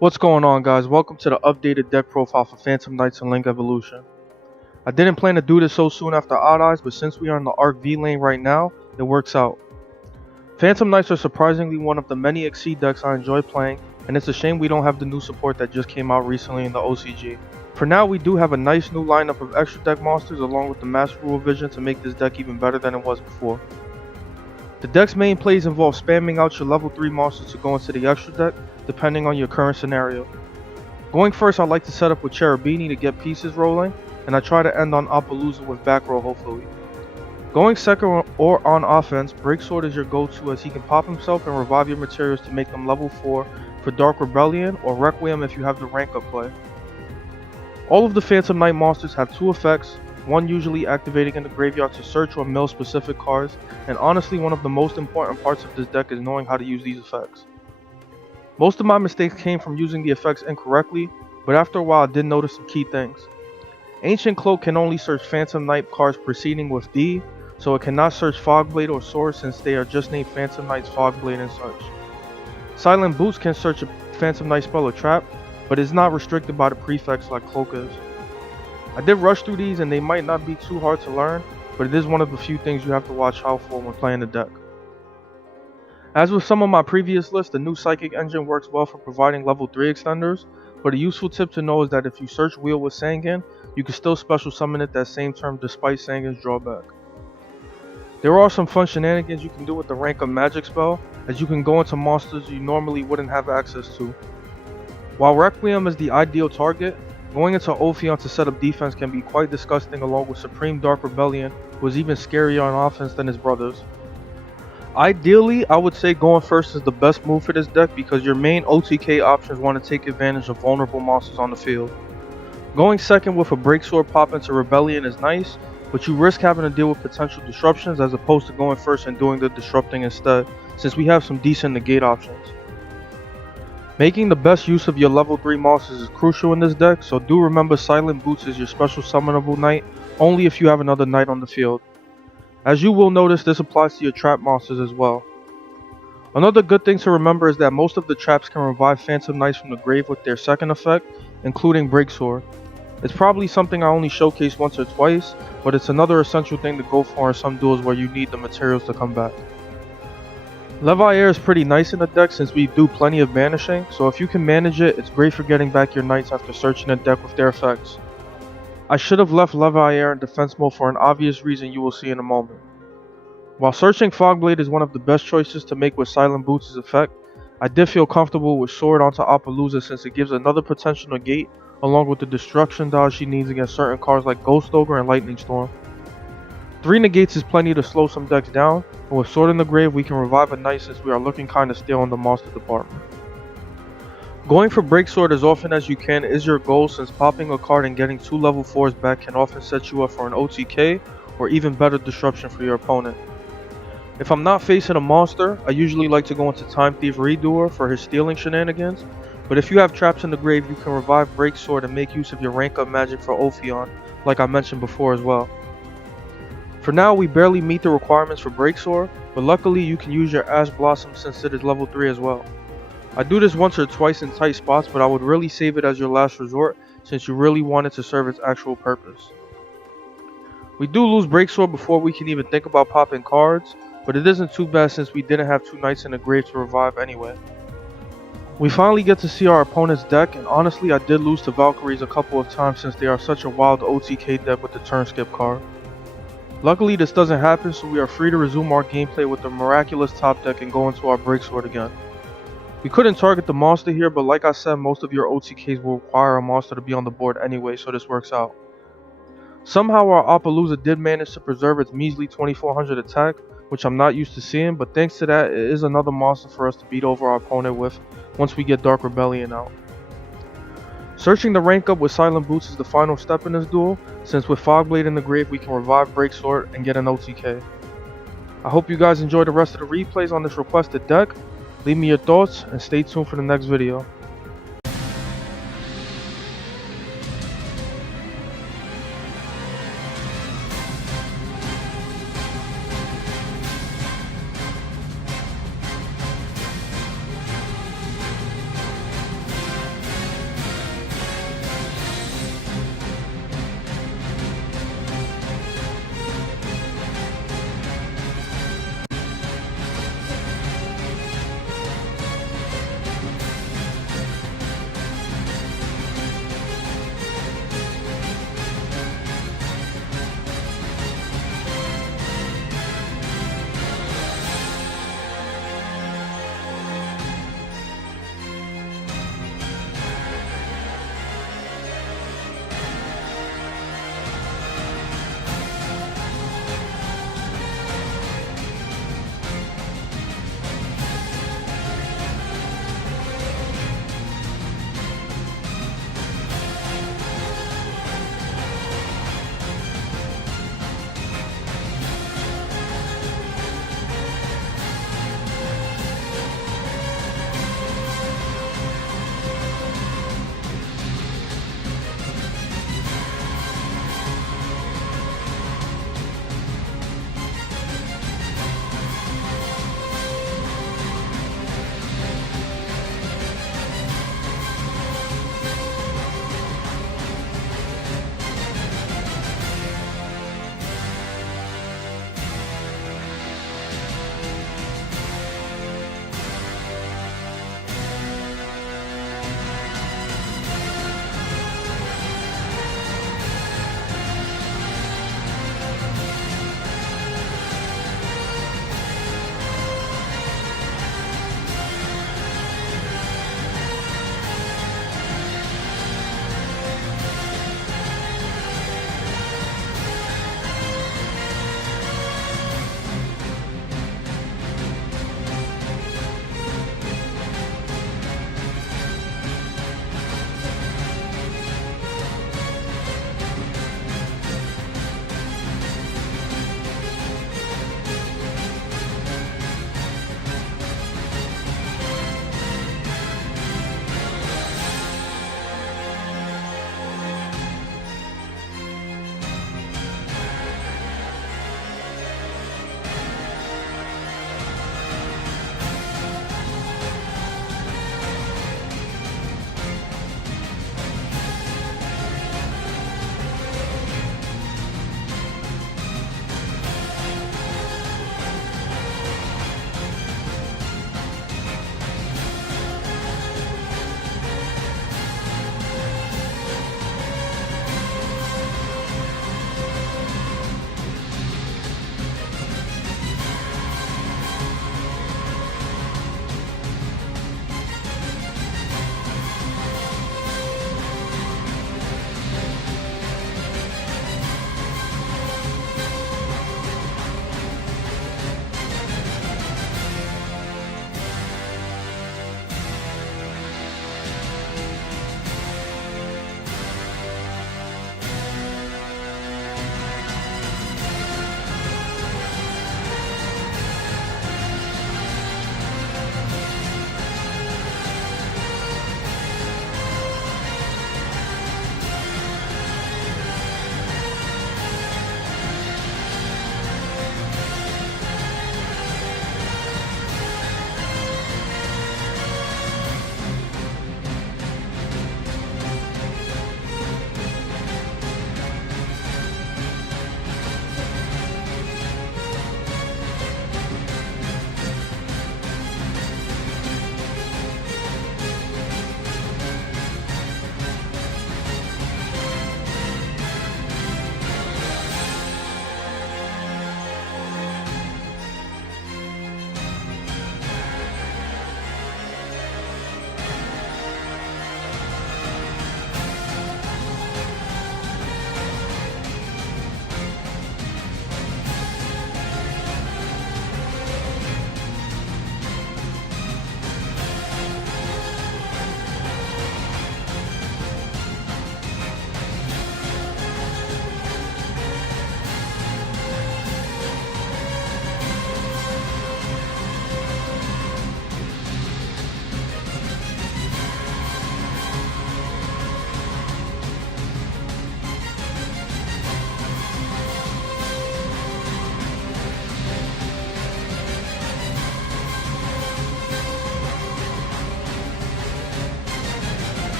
What's going on, guys? Welcome to the updated deck profile for Phantom Knights and Link Evolution. I didn't plan to do this so soon after Odd Eyes, but since we are in the Arc V lane right now, it works out. Phantom Knights are surprisingly one of the many Exceed decks I enjoy playing, and it's a shame we don't have the new support that just came out recently in the OCG. For now, we do have a nice new lineup of extra deck monsters along with the Master Rule Vision to make this deck even better than it was before. The deck's main plays involve spamming out your level 3 monsters to go into the extra deck, depending on your current scenario. Going first, I like to set up with Cherubini to get pieces rolling, and I try to end on Appaloosa with back row hopefully. Going second or on offense, Breaksword is your go-to as he can pop himself and revive your materials to make them level 4 for Dark Rebellion or Requiem if you have the rank up play. All of the Phantom Knight monsters have two effects, one usually activating in the graveyard to search or mill specific cards, and honestly one of the most important parts of this deck is knowing how to use these effects. Most of my mistakes came from using the effects incorrectly, but after a while I did notice some key things. Ancient Cloak can only search Phantom Knight cards preceding with D, so it cannot search Fogblade or Sword since they are just named Phantom Knight's Fogblade and such. Silent Boots can search a Phantom Knight spell or trap, but is not restricted by the prefix like Cloak is. I did rush through these and they might not be too hard to learn, but it is one of the few things you have to watch out for when playing the deck. As with some of my previous lists, the new Psychic engine works well for providing level 3 extenders, but a useful tip to know is that if you search Wheel with Sangan, you can still special summon it that same turn despite Sangan's drawback. There are some fun shenanigans you can do with the rank up magic spell, as you can go into monsters you normally wouldn't have access to. While Requiem is the ideal target, going into Ophion to set up defense can be quite disgusting along with Supreme Dark Rebellion, who is even scarier on offense than his brothers. Ideally, I would say going first is the best move for this deck because your main OTK options want to take advantage of vulnerable monsters on the field. Going second with a Breaksword pop into Rebellion is nice, but you risk having to deal with potential disruptions as opposed to going first and doing the disrupting instead, since we have some decent negate options. Making the best use of your level 3 monsters is crucial in this deck, so do remember Silent Boots is your special summonable knight, only if you have another knight on the field. As you will notice, this applies to your trap monsters as well. Another good thing to remember is that most of the traps can revive Phantom Knights from the grave with their second effect, including Breaksword. It's probably something I only showcase once or twice, but it's another essential thing to go for in some duels where you need the materials to come back. Leviair is pretty nice in the deck since we do plenty of banishing, so if you can manage it, it's great for getting back your knights after searching the deck with their effects. I should have left Leviair in defense mode for an obvious reason you will see in a moment. While searching Fogblade is one of the best choices to make with Silent Boots' effect, I did feel comfortable with Sword onto Appaloosa since it gives another potential negate along with the destruction dodge she needs against certain cards like Ghost Ogre and Lightning Storm. 3 negates is plenty to slow some decks down, and with Sword in the grave we can revive a knight since we are looking kinda stale in the monster department. Going for Breaksword as often as you can is your goal since popping a card and getting 2 level 4s back can often set you up for an OTK or even better disruption for your opponent. If I'm not facing a monster, I usually like to go into Time Thief Redoer for his stealing shenanigans, but if you have traps in the grave you can revive Breaksword and make use of your rank up magic for Ophion, like I mentioned before as well. For now we barely meet the requirements for Breaksword, but luckily you can use your Ash Blossom since it is level 3 as well. I do this once or twice in tight spots, but I would really save it as your last resort since you really want it to serve its actual purpose. We do lose Breaksword before we can even think about popping cards, but it isn't too bad since we didn't have 2 knights in the grave to revive anyway. We finally get to see our opponent's deck, and honestly I did lose to Valkyries a couple of times since they are such a wild OTK deck with the turn skip card. Luckily this doesn't happen, so we are free to resume our gameplay with the miraculous top deck and go into our Breaksword again. We couldn't target the monster here, but like I said, most of your OTKs will require a monster to be on the board anyway, so this works out. Somehow our Appaloosa did manage to preserve its measly 2400 attack, which I'm not used to seeing, but thanks to that, it is another monster for us to beat over our opponent with once we get Dark Rebellion out. Searching the rank up with Silent Boots is the final step in this duel, since with Fogblade in the grave we can revive Breaksword and get an OTK. I hope you guys enjoy the rest of the replays on this requested deck. Leave me your thoughts and stay tuned for the next video.